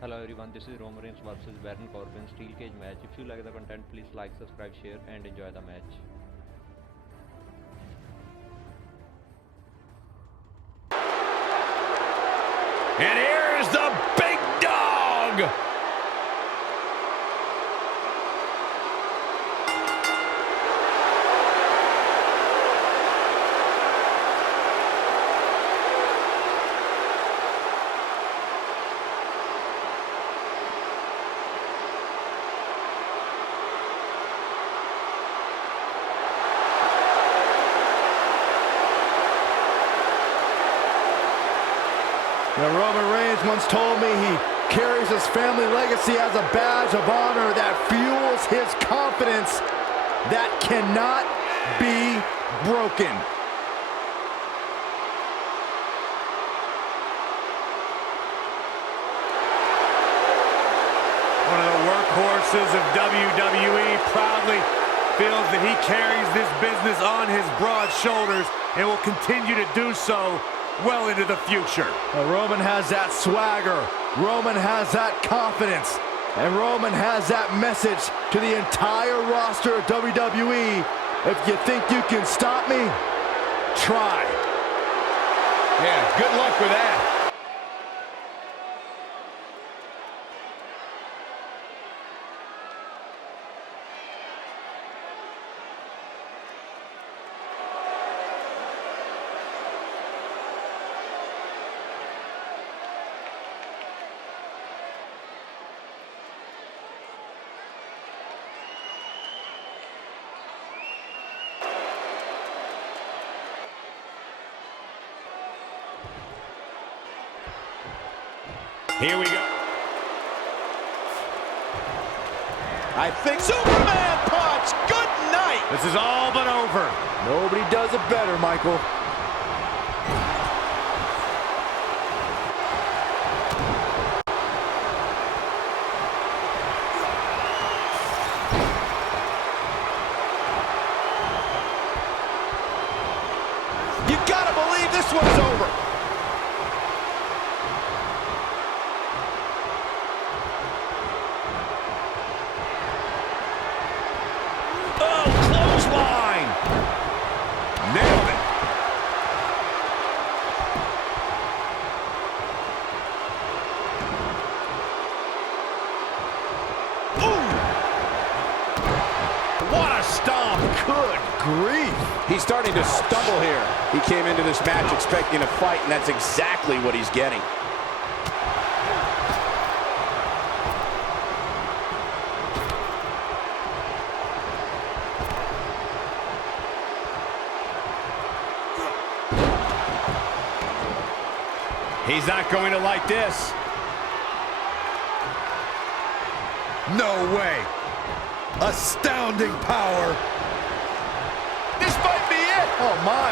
Hello everyone, this is Reings versus Corbin steel cage match. If you like the content, please like, subscribe, share and enjoy the match. And here's the big dog! Now, Roman Reigns once told me he carries his family legacy as a badge of honor that fuels his confidence that cannot be broken. One of the workhorses of WWE proudly feels that he carries this business on his broad shoulders and will continue to do so well into the future. Now, Roman has that swagger, Roman has that confidence, and Roman has that message to the entire roster of WWE. If you think you can stop me, try. Yeah, good luck with that. Here we go. I think Superman punch. Good night. This is all but over. Nobody does it better, Michael. You gotta believe this one's over. Nailed it. Ooh. What a stomp. Good grief. He's starting to stumble here. He came into this match expecting a fight, and that's exactly what he's getting. He's not going to like this. No way. Astounding power. This might be it. Oh, my.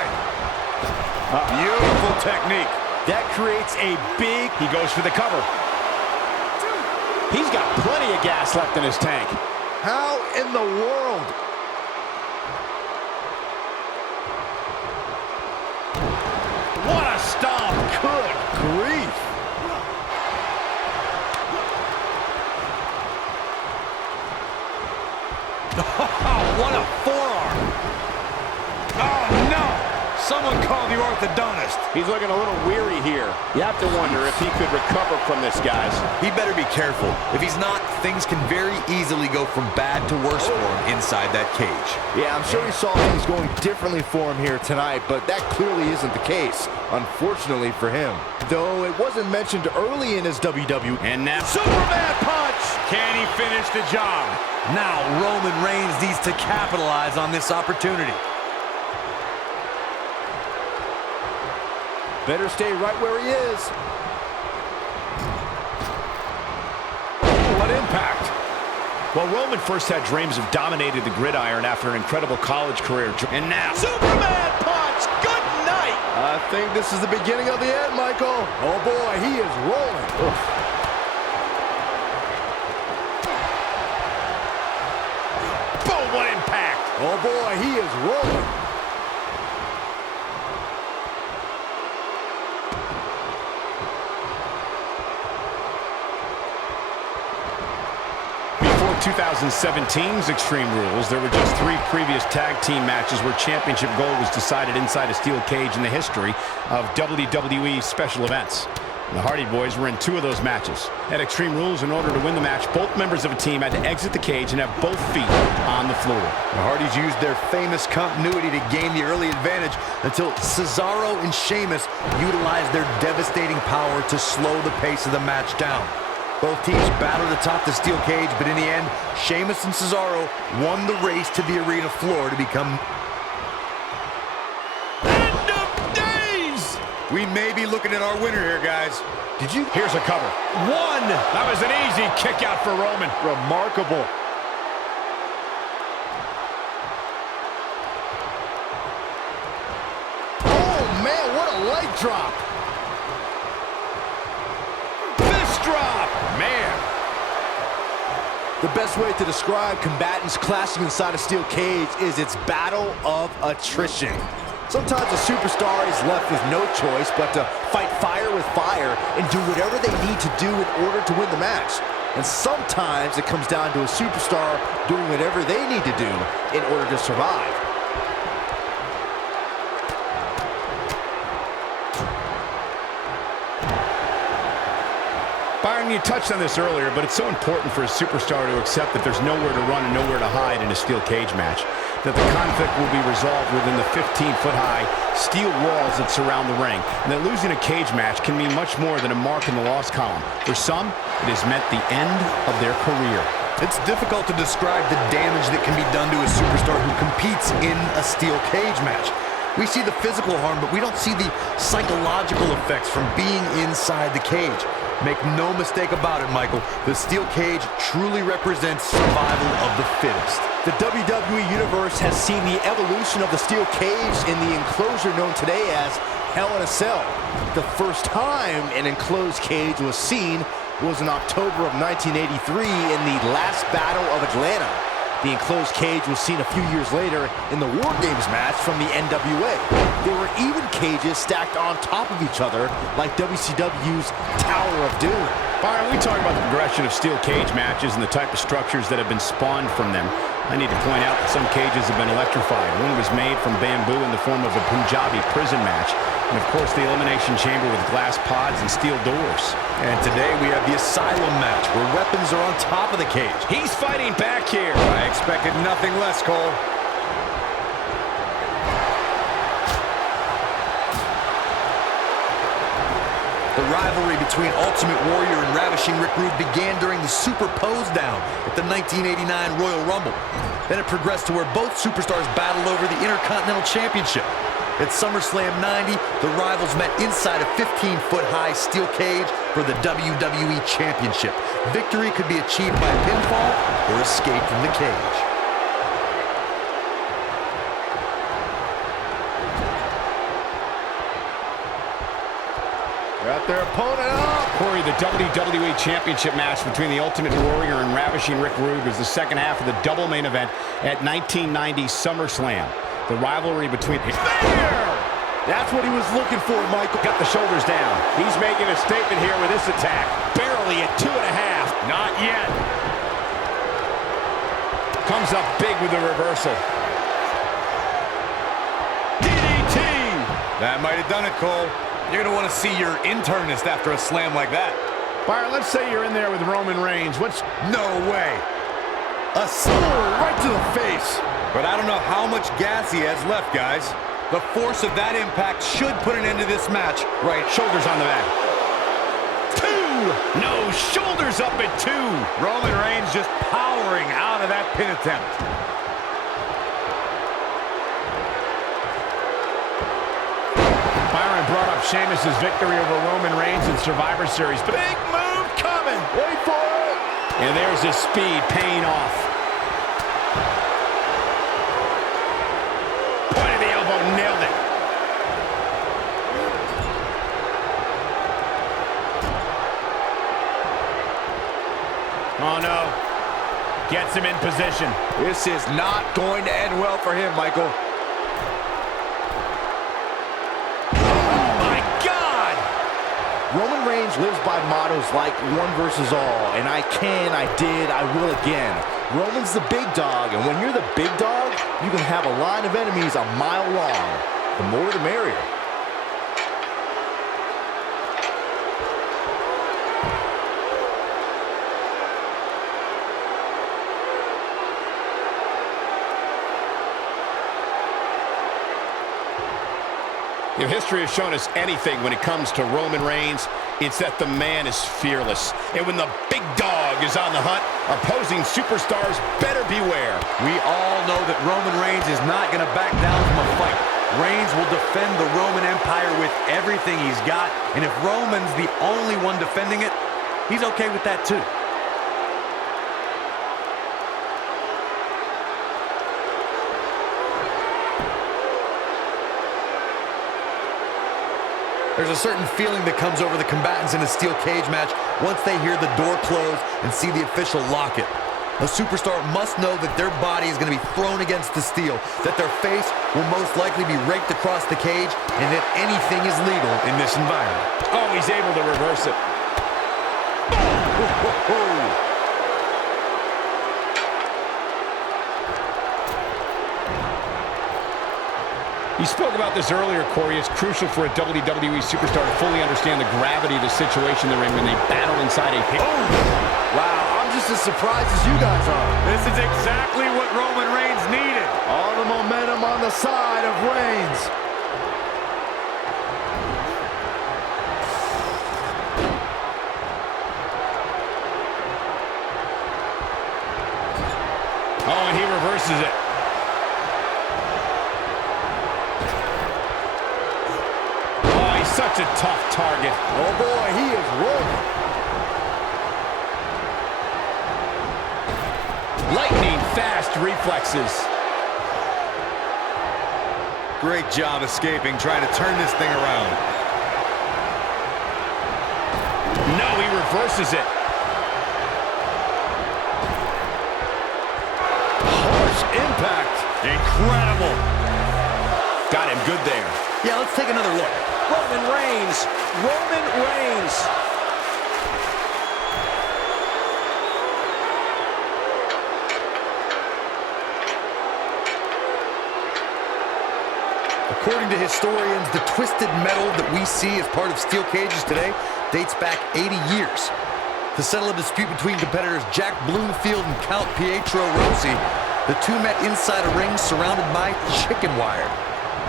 Beautiful technique. That creates a big... He goes for the cover. He's got plenty of gas left in his tank. How in the world? What a stomp. Good grief. What a forearm. Oh, no. Someone call the orthodontist. He's looking a little weary here. You have to wonder if he could recover from this, guys. He better be careful. If he's not, things can very easily go from bad to worse for him inside that cage. Yeah, I'm sure he saw things going differently for him here tonight, but that clearly isn't the case, unfortunately for him. Though it wasn't mentioned early in his WWE. And now Superman punch! Can he finish the job? Now Roman Reigns needs to capitalize on this opportunity. Better stay right where he is. What impact. Well, Roman first had dreams of dominating the gridiron after an incredible college career. And now Superman punch! Good night! I think this is the beginning of the end, Michael. Oh boy, he is rolling. Oof. boom, what impact. Oh boy, he is rolling. 2017's Extreme Rules, there were just 3 previous tag team matches where championship gold was decided inside a steel cage in the history of WWE special events. And the Hardy Boys were in 2 of those matches. At Extreme Rules, in order to win the match, both members of a team had to exit the cage and have both feet on the floor. The Hardys used their famous continuity to gain the early advantage until Cesaro and Sheamus utilized their devastating power to slow the pace of the match down. Both teams battled atop the steel cage, but in the end, Sheamus and Cesaro won the race to the arena floor to become... End of days! We may be looking at our winner here, guys. Did you? Here's a cover. 1! That was an easy kick out for Roman. Remarkable. Oh, man, what a leg drop. Fist drop. Man. The best way to describe combatants clashing inside a steel cage is its battle of attrition. Sometimes a superstar is left with no choice but to fight fire with fire and do whatever they need to do in order to win the match. And sometimes it comes down to a superstar doing whatever they need to do in order to survive. Byron, you touched on this earlier, but it's so important for a superstar to accept that there's nowhere to run and nowhere to hide in a steel cage match. That the conflict will be resolved within the 15-foot-high steel walls that surround the ring. And that losing a cage match can mean much more than a mark in the loss column. For some, it has meant the end of their career. It's difficult to describe the damage that can be done to a superstar who competes in a steel cage match. We see the physical harm, but we don't see the psychological effects from being inside the cage. Make no mistake about it, Michael. The steel cage truly represents survival of the fittest. The WWE Universe has seen the evolution of the steel cage in the enclosure known today as Hell in a Cell. The first time an enclosed cage was seen was in October of 1983 in the last Battle of Atlanta. The enclosed cage was seen a few years later in the War Games match from the NWA. There were even cages stacked on top of each other like WCW's Tower of Doom. Byron, we talk about the progression of steel cage matches and the type of structures that have been spawned from them. I need to point out that some cages have been electrified. One was made from bamboo in the form of a Punjabi prison match. And of course, the Elimination Chamber with glass pods and steel doors. And today we have the Asylum match, where weapons are on top of the cage. He's fighting back here. I expected nothing less, Cole. The rivalry between Ultimate Warrior and Ravishing Rick Rude began during the Super Pose Down at the 1989 Royal Rumble. Then it progressed to where both superstars battled over the Intercontinental Championship. At SummerSlam 90, the rivals met inside a 15-foot-high steel cage for the WWE Championship. Victory could be achieved by pinfall or escape from the cage. Got their opponent up. Corey, the WWE Championship match between the Ultimate Warrior and Ravishing Rick Rude was the second half of the double main event at 1990 SummerSlam. The rivalry between... There! That's what he was looking for, Michael. Got the shoulders down. He's making a statement here with this attack. Barely at 2.5. Not yet. Comes up big with the reversal. DDT! That might have done it, Cole. You're going to want to see your internist after a slam like that. Byron, let's say you're in there with Roman Reigns. No way. A slam right to the face. But I don't know how much gas he has left, guys. The force of that impact should put an end to this match. Right, shoulders on the back. 2! No, shoulders up at 2. Roman Reigns just powering out of that pin attempt. Byron brought up Sheamus' victory over Roman Reigns in Survivor Series. But big move coming. Wait for it. And there's his speed paying off. Point of the elbow, nailed it. Oh no. Gets him in position. This is not going to end well for him, Michael. Roman Reigns Reigns lives by mottos like one versus all, and I can, I did, I will again. Roman's the big dog, and when you're the big dog, you can have a line of enemies a mile long. The more the merrier. If history has shown us anything when it comes to Roman Reigns, it's that the man is fearless. And when the big dog is on the hunt, opposing superstars better beware. We all know that Roman Reigns is not going to back down from a fight. Reigns will defend the Roman Empire with everything he's got, and if Roman's the only one defending it, he's okay with that too. There's a certain feeling that comes over the combatants in a steel cage match once they hear the door close and see the official lock it. A superstar must know that their body is going to be thrown against the steel, that their face will most likely be raked across the cage, and that anything is legal in this environment. Oh, he's able to reverse it. You spoke about this earlier, Corey. It's crucial for a WWE superstar to fully understand the gravity of the situation they're in when they battle inside a pit. Oh! Wow, I'm just as surprised as you guys are. This is exactly what Roman Reigns needed. All the momentum on the side of Reigns. Oh, and he reverses it. Such a tough target. Oh boy, he is rolling. Lightning fast reflexes. Great job escaping, trying to turn this thing around. No, he reverses it. Harsh impact. Incredible. Got him good there. Yeah, let's take another look. Roman Reigns. Roman Reigns. According to historians, the twisted metal that we see as part of steel cages today dates back 80 years. To settle a dispute between competitors Jack Bloomfield and Count Pietro Rossi, the two met inside a ring surrounded by chicken wire.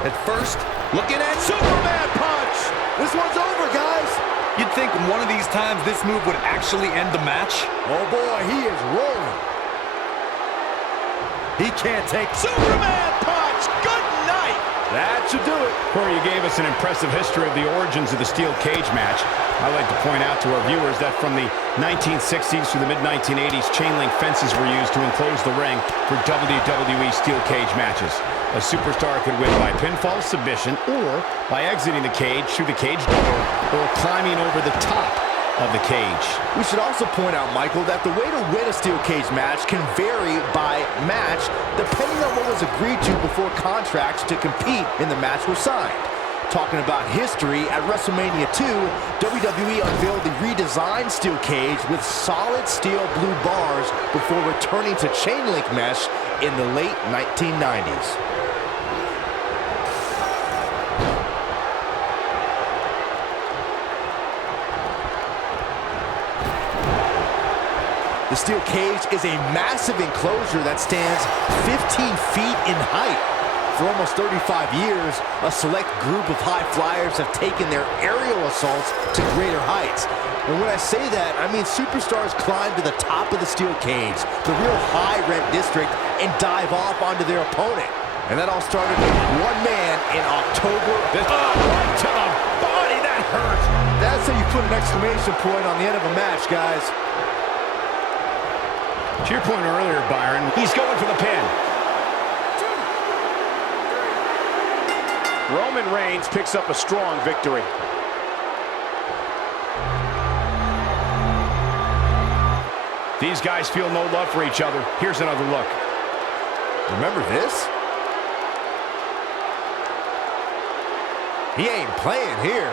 At first, looking at Superman punch! This one's over, guys! You'd think one of these times this move would actually end the match. Oh boy, he is rolling. He can't take Superman punch! Good night! That should do it. Corey, you gave us an impressive history of the origins of the steel cage match. I'd like to point out to our viewers that from the 1960s through the mid-1980s, chain link fences were used to enclose the ring for WWE steel cage matches. A superstar could win by pinfall submission or by exiting the cage through the cage door or climbing over the top of the cage. We should also point out, Michael, that the way to win a steel cage match can vary by match depending on what was agreed to before contracts to compete in the match were signed. Talking about history, at WrestleMania 2, WWE unveiled the redesigned steel cage with solid steel blue bars before returning to chain link mesh in the late 1990s. The steel cage is a massive enclosure that stands 15 feet in height. For almost 35 years, a select group of high flyers have taken their aerial assaults to greater heights. And when I say that, I mean superstars climb to the top of the steel cage, the real high-rent district, and dive off onto their opponent. And that all started with one man in October. Right to the body, that hurt. That's how you put an exclamation point on the end of a match, guys. To your point earlier, Byron, he's going for the pin. Roman Reigns picks up a strong victory. These guys feel no love for each other. Here's another look. Remember this? He ain't playing here.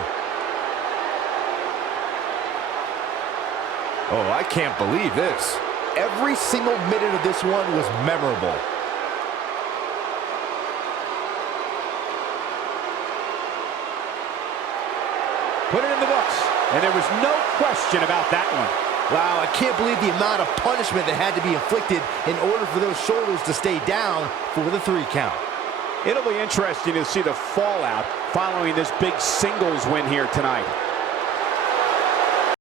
Oh, I can't believe this. Every single minute of this one was memorable. Put it in the books, and there was no question about that one. Wow, I can't believe the amount of punishment that had to be inflicted in order for those shoulders to stay down for the 3 count. It'll be interesting to see the fallout following this big singles win here tonight.